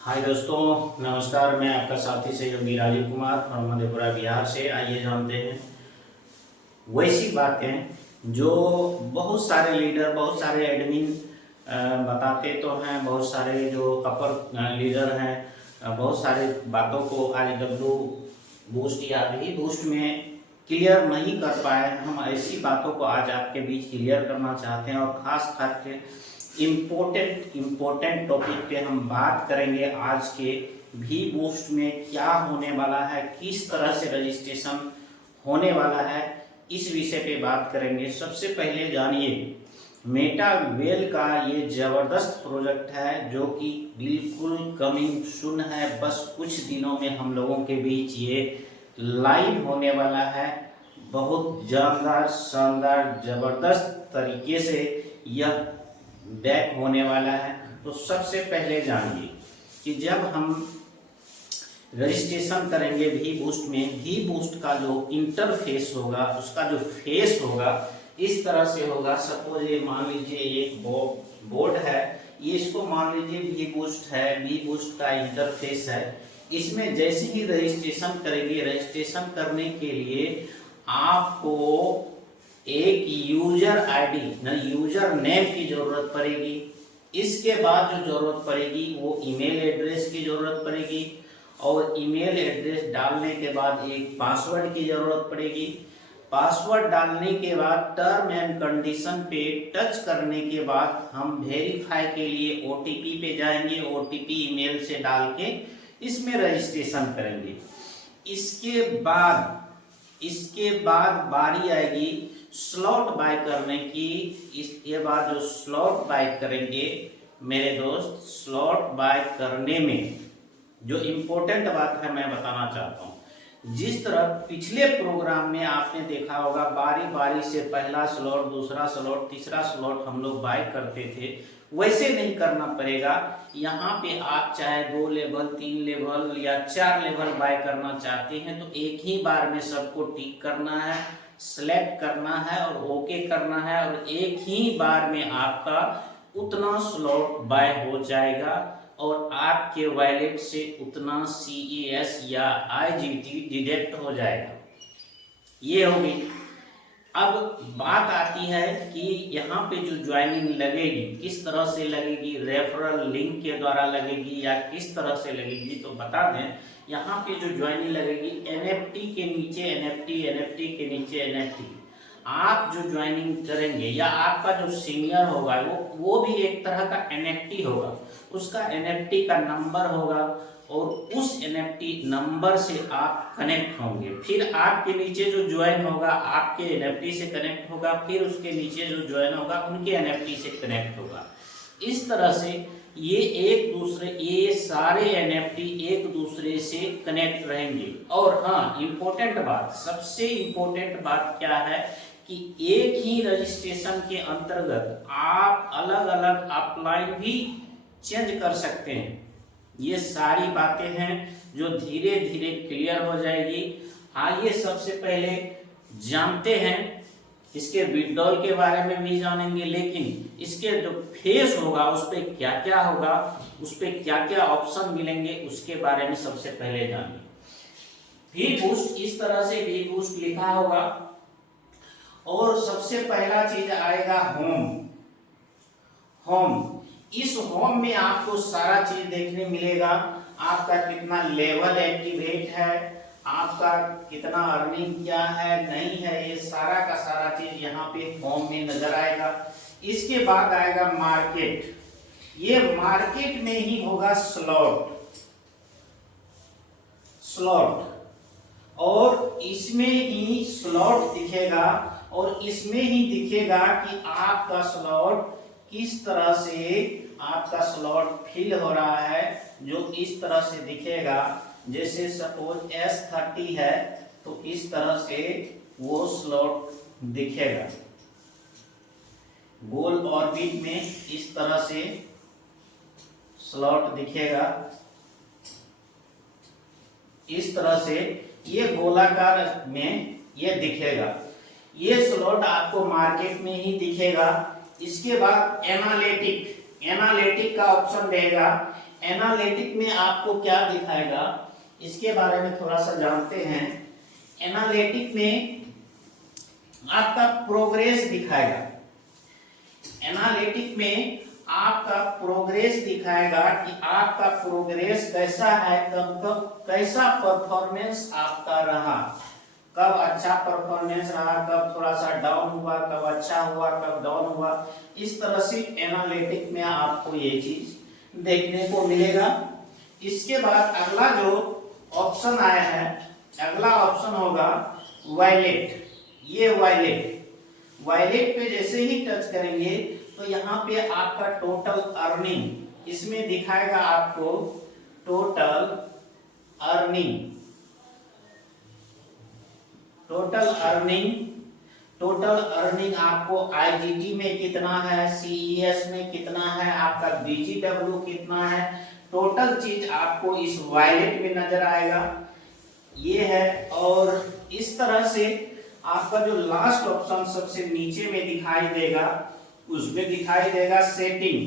हाय दोस्तों, नमस्कार। मैं आपका साथी सहयोगी राजीव कुमार और मधेपुरा बिहार से। आइए जानते हैं वैसी बातें जो बहुत सारे लीडर, बहुत सारे एडमिन बताते तो हैं। बहुत सारे जो अपर लीडर हैं बहुत सारे बातों को आज डब्ल्यू बूस्ट या भी बूस्ट में क्लियर नहीं कर पाए। हम ऐसी बातों को आज आपके बीच क्लियर करना चाहते हैं और ख़ास करके इम्पोर्टेंट टॉपिक पे हम बात करेंगे। आज के भी बूस्ट में क्या होने वाला है, किस तरह से रजिस्ट्रेशन होने वाला है, इस विषय पे बात करेंगे। सबसे पहले जानिए मेटा वेल का ये जबरदस्त प्रोजेक्ट है जो कि बिल्कुल कमिंग सून है। बस कुछ दिनों में हम लोगों के बीच ये लाइव होने वाला है। बहुत जानदार, शानदार, जबरदस्त तरीके से यह बैक होने वाला है। तो सबसे पहले जानिए कि जब हम रजिस्ट्रेशन करेंगे भी बूस्ट में, भी बूस्ट का जो इंटरफेस होगा, उसका जो फेस होगा इस तरह से होगा। सपोज ये मान लीजिए एक बोर्ड है, ये इसको मान लीजिए भी बूस्ट है, भी बूस्ट का इंटरफेस है। इसमें जैसे ही रजिस्ट्रेशन करेंगे, रजिस्ट्रेशन करने के लिए आपको एक यूजर आईडी यूजर नेम की जरूरत पड़ेगी। इसके बाद जो जरूरत पड़ेगी वो ईमेल एड्रेस की जरूरत पड़ेगी और ईमेल एड्रेस डालने के बाद एक पासवर्ड की जरूरत पड़ेगी। पासवर्ड डालने के बाद टर्म एंड कंडीशन पे टच करने के बाद हम वेरीफाई के लिए ओटीपी पे जाएंगे। ओटीपी ईमेल से डाल के इसमें रजिस्ट्रेशन करेंगे। इसके बाद बारी आएगी स्लॉट बाय करने की। इसके बाद जो स्लॉट बाय करेंगे मेरे दोस्त, स्लॉट बाय करने में जो इम्पोर्टेंट बात है मैं बताना चाहता हूँ। जिस तरह पिछले प्रोग्राम में आपने देखा होगा बारी बारी से पहला स्लॉट, दूसरा स्लॉट, तीसरा स्लॉट हम लोग बाय करते थे, वैसे नहीं करना पड़ेगा। यहाँ पे आप चाहे 2 लेवल, 3 लेवल या 4 लेवल बाय करना चाहते हैं तो एक ही बार में सबको टिक करना है, सेलेक्ट करना है और ओके करना है और एक ही बार में आपका उतना स्लॉट बाय हो जाएगा और आपके वॉलेट से उतना CES या IGT डिडक्ट हो जाएगा। ये होगी। अब बात आती है कि यहाँ पे जो ज्वाइनिंग लगेगी किस तरह से लगेगी, रेफरल लिंक के द्वारा लगेगी या किस तरह से लगेगी। तो बता दें यहाँ पे जो ज्वाइनिंग लगेगी NFT के नीचे NFT के नीचे NFT। आप जो ज्वाइनिंग करेंगे या आपका जो सीनियर होगा वो भी एक तरह का NFT होगा। उसका NFT का नंबर होगा और उस NFT नंबर से आप कनेक्ट होंगे। फिर आपके नीचे जो ज्वाइन होगा आपके NFT से कनेक्ट होगा, फिर उसके नीचे जो ज्वाइन होगा उनके NFT से कनेक्ट होगा। इस तरह से ये सारे NFT एक दूसरे से कनेक्ट रहेंगे। और हाँ, इम्पोर्टेंट बात, सबसे इम्पोर्टेंट बात क्या है कि एक ही रजिस्ट्रेशन के अंतर्गत आप अलग अलग अपलाइन भी चेंज कर सकते हैं। ये सारी बातें हैं जो धीरे धीरे क्लियर हो जाएगी। आइए सबसे पहले जानते हैं, इसके विड्रॉल के बारे में भी जानेंगे, लेकिन इसके जो फेस होगा उस पर क्या क्या होगा, उस पर क्या क्या ऑप्शन मिलेंगे उसके बारे में सबसे पहले जानिए। भी बूस्ट, इस तरह से भी बूस्ट लिखा होगा और सबसे पहला चीज आएगा होम। इस होम में आपको सारा चीज देखने मिलेगा। आपका कितना लेवल एक्टिवेट है, आपका कितना अर्निंग क्या है, नहीं है, ये सारा का सारा चीज यहाँ पे होम में नजर आएगा। इसके बाद आएगा मार्केट। ये मार्केट में ही होगा स्लॉट और इसमें ही स्लॉट दिखेगा और इसमें ही दिखेगा कि आपका स्लॉट किस तरह से आपका स्लॉट फिल हो रहा है। जो इस तरह से दिखेगा, जैसे सपोज S30 है तो इस तरह से वो स्लॉट दिखेगा। गोल ऑर्बिट में इस तरह से स्लॉट दिखेगा। इस तरह से ये गोलाकार में ये दिखेगा। ये स्लॉट आपको मार्केट में ही दिखेगा। इसके बाद एनालिटिक का ऑप्शन रहेगा। एनालिटिक में आपको क्या दिखाएगा, इसके बारे में थोड़ा सा जानते हैं। एनालिटिक में आपका प्रोग्रेस दिखाएगा। एनालिटिक में आपका प्रोग्रेस दिखाएगा कि आपका प्रोग्रेस कैसा है, कब कब कैसा परफॉर्मेंस आपका रहा, कब अच्छा परफॉर्मेंस रहा, कब थोड़ा सा डाउन हुआ, कब अच्छा हुआ, कब डाउन हुआ। इस तरह से एनालिटिक में आपको ये चीज देखने को मिलेगा। इसके बाद अगला जो ऑप्शन आया है, अगला ऑप्शन होगा वायलेट। ये वायलेट पे जैसे ही टच करेंगे तो यहाँ पे आपका टोटल अर्निंग इसमें दिखाएगा आपको। टोटल अर्निंग आपको आईजीटी में कितना है, सीईएस में कितना है, आपका बीजीडब्ल्यू कितना है, टोटल चीज आपको इस वायलेट में नजर आएगा। ये है। और इस तरह से आपका जो लास्ट ऑप्शन सबसे नीचे में दिखाई देगा, उसमें दिखाई देगा सेटिंग।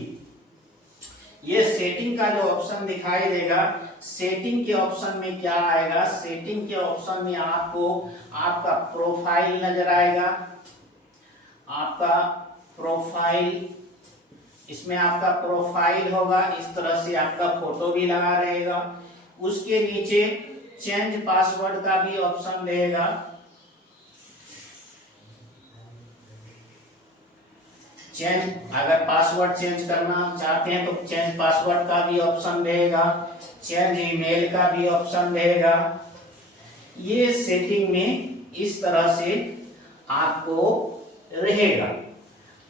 ये सेटिंग का जो ऑप्शन दिखाई देगा, सेटिंग के ऑप्शन में क्या आएगा, सेटिंग के ऑप्शन में आपको आपका प्रोफाइल नजर आएगा। आपका प्रोफाइल, इसमें आपका प्रोफाइल होगा, इस तरह से आपका फोटो भी लगा रहेगा। उसके नीचे चेंज पासवर्ड का भी ऑप्शन रहेगा। अगर पासवर्ड चेंज करना चाहते हैं तो चेंज पासवर्ड का भी ऑप्शन रहेगा, चेंज ईमेल का भी ऑप्शन रहेगा। ये सेटिंग में इस तरह से आपको रहेगा।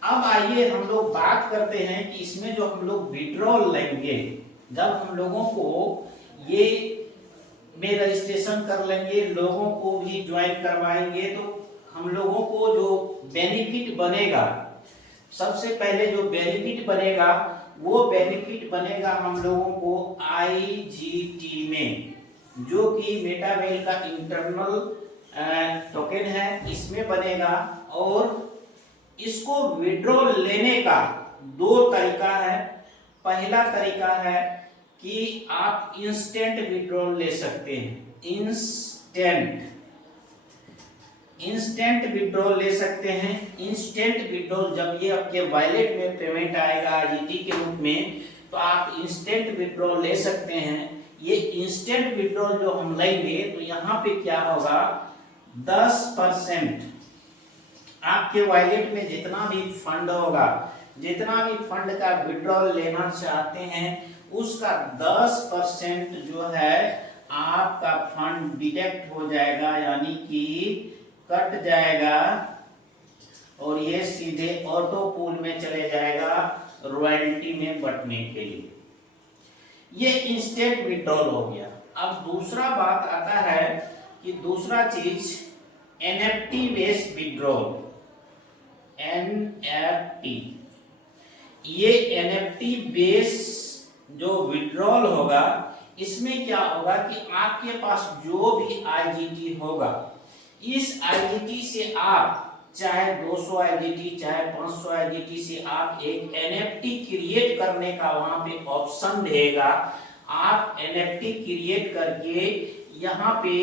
अब आइए हम लोग बात करते हैं कि इसमें जो हम लोग विड्रॉल लेंगे, जब हम लोगों को ये में रजिस्ट्रेशन कर लेंगे, लोगों को भी ज्वाइन करवाएंगे, तो हम लोगों को जो बेनिफिट बनेगा, सबसे पहले जो बेनिफिट बनेगा वो बेनिफिट बनेगा हम लोगों को आईजीटी में, जो कि मेटावेल का इंटरनल टोकन है, इसमें बनेगा। और इसको विड्रॉल लेने का दो तरीका है। पहला तरीका है कि आप इंस्टेंट विड्रॉल ले सकते हैं, इंस्टेंट विड्रॉल ले सकते हैं। इंस्टेंट विड्रॉल जब ये आपके वॉलेट में पेमेंट आएगा आईजीटी के रूप में, तो आप इंस्टेंट विड्रॉल ले सकते हैं। ये इंस्टेंट विड्रॉल जो हम लेंगे तो यहाँ पे क्या होगा, 10% आपके वॉलेट में जितना भी फंड होगा, जितना भी फंड का विड्रॉल लेना चाहते हैं, उसका 10% जो है आपका फंड डिडक्ट हो जाएगा, यानी कि कट जाएगा, और ये सीधे ऑटो पूल में चले जाएगा रॉयल्टी में बंटने के लिए। ये इंस्टेंट विड्रॉल हो गया। अब दूसरा बात आता है कि दूसरा चीज एनएफटी बेस्ड विड्रॉल। एनएफटी, ये एनएफटी बेस जो विड्रॉल होगा, इसमें क्या होगा कि आपके पास जो भी आईजीटी होगा, इस आईजीटी से आप चाहे 200 आईजीटी चाहे 500 आईजीटी से आप एक एनएफटी क्रिएट करने का वहां पे ऑप्शन रहेगा। आप एनएफटी क्रिएट करके यहाँ पे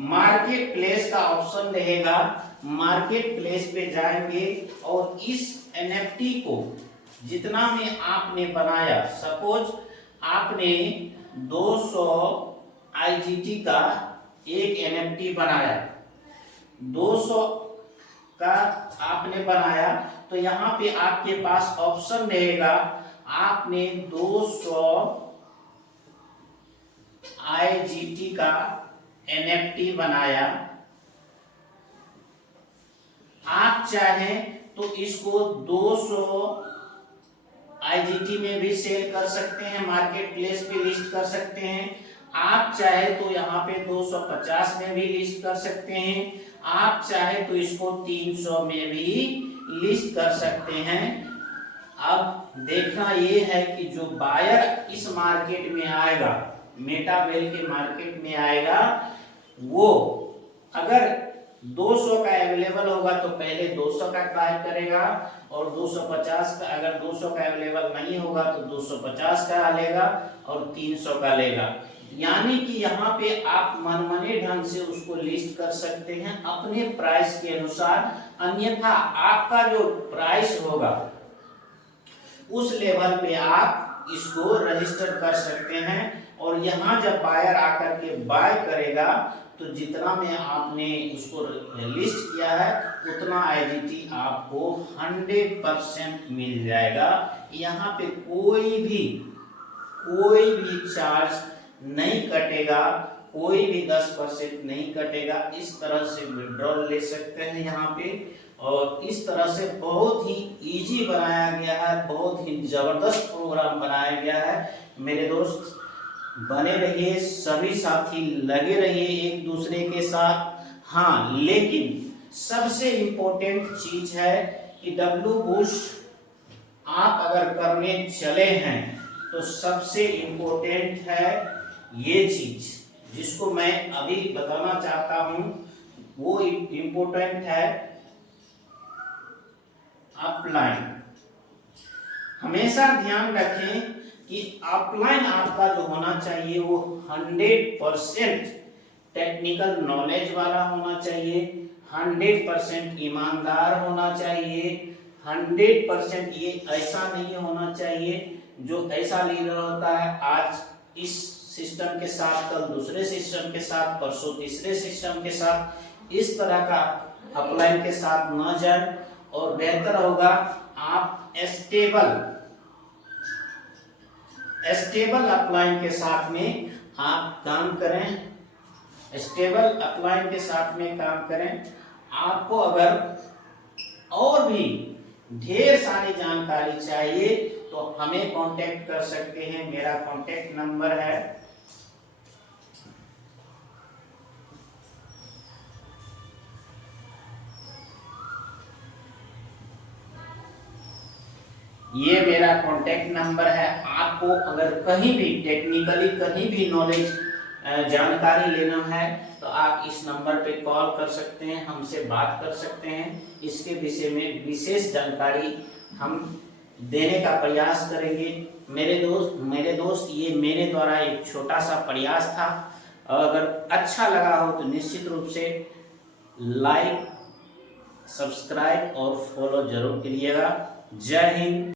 मार्केट प्लेस का ऑप्शन रहेगा। मार्केट प्लेस पे जाएंगे और इस एनएफटी को जितना में आपने बनाया, सपोज आपने 200 आईजीटी का एक एनएफटी बनाया, 200 का आपने बनाया, तो यहाँ पे आपके पास ऑप्शन रहेगा, आपने 200 आईजीटी का एनएफटी बनाया। आप चाहें तो इसको 200 आईजीटी में भी सेल कर सकते हैं, मार्केट प्लेस पे लिस्ट कर सकते हैं। आप चाहे तो यहाँ पे 250 में भी लिस्ट कर सकते हैं, आप चाहे तो इसको 300 में भी लिस्ट कर सकते हैं। अब देखना ये है कि जो बायर इस मार्केट में आएगा, मेटावेल के मार्केट में आएगा, वो अगर 200 का अवेलेबल होगा तो पहले 200 का बाय करेगा, और 250 का, अगर 200 का अवेलेबल नहीं होगा तो 250 का लेगा और 300 का लेगा। यानी कि यहाँ पे आप मनमाने ढंग से उसको लिस्ट कर सकते हैं अपने प्राइस के अनुसार, अन्यथा आपका जो प्राइस होगा उस लेवल पे आप इसको रजिस्टर कर सकते हैं। और यहाँ जब बायर आकर के बाय करेगा तो जितना में आपने उसको लिस्ट किया है उतना आईजीटी आपको 100% मिल जाएगा। यहाँ पे कोई भी चार्ज नहीं कटेगा, कोई भी 10% नहीं कटेगा। इस तरह से विड्रॉल ले सकते हैं यहाँ पे। और इस तरह से बहुत ही इजी बनाया गया है, बहुत ही जबरदस्त प्रोग्राम बनाया गया है। मेरे दोस्त बने रहिए, सभी साथी लगे रहिए एक दूसरे के साथ। हाँ, लेकिन सबसे इम्पोर्टेंट चीज है कि डब्ल्यू बूस्ट आप अगर करने चले हैं तो सबसे इम्पोर्टेंट है ये चीज जिसको मैं अभी बताना चाहता हूं, वो इम्पोर्टेंट है अपलाइन। हमेशा ध्यान रखें कि अपलाइन आपका जो होना चाहिए वो 100% टेक्निकल नॉलेज वाला होना चाहिए, 100% ईमानदार होना चाहिए, 100% ये ऐसा नहीं होना चाहिए जो ऐसा लीडर होता है आज इस सिस्टम के साथ, कल दूसरे सिस्टम के साथ, परसों तीसरे सिस्टम के साथ। इस तरह का अपलाइन के साथ ना जाए और बेहतर होगा आप स्टेबल अपलाइन के साथ में आप काम करें, स्टेबल अपलाइन के साथ में काम करें। आपको अगर और भी ढेर सारी जानकारी चाहिए तो हमें कांटेक्ट कर सकते हैं। मेरा कांटेक्ट नंबर है ये मेरा कांटेक्ट नंबर है। आपको अगर कहीं भी टेक्निकली कहीं भी नॉलेज जानकारी लेना है तो आप इस नंबर पे कॉल कर सकते हैं, हमसे बात कर सकते हैं। इसके विषय में विशेष जानकारी हम देने का प्रयास करेंगे। मेरे दोस्त ये मेरे द्वारा एक छोटा सा प्रयास था। अगर अच्छा लगा हो तो निश्चित रूप से लाइक, सब्सक्राइब और फॉलो जरूर करिएगा। जय हिंद।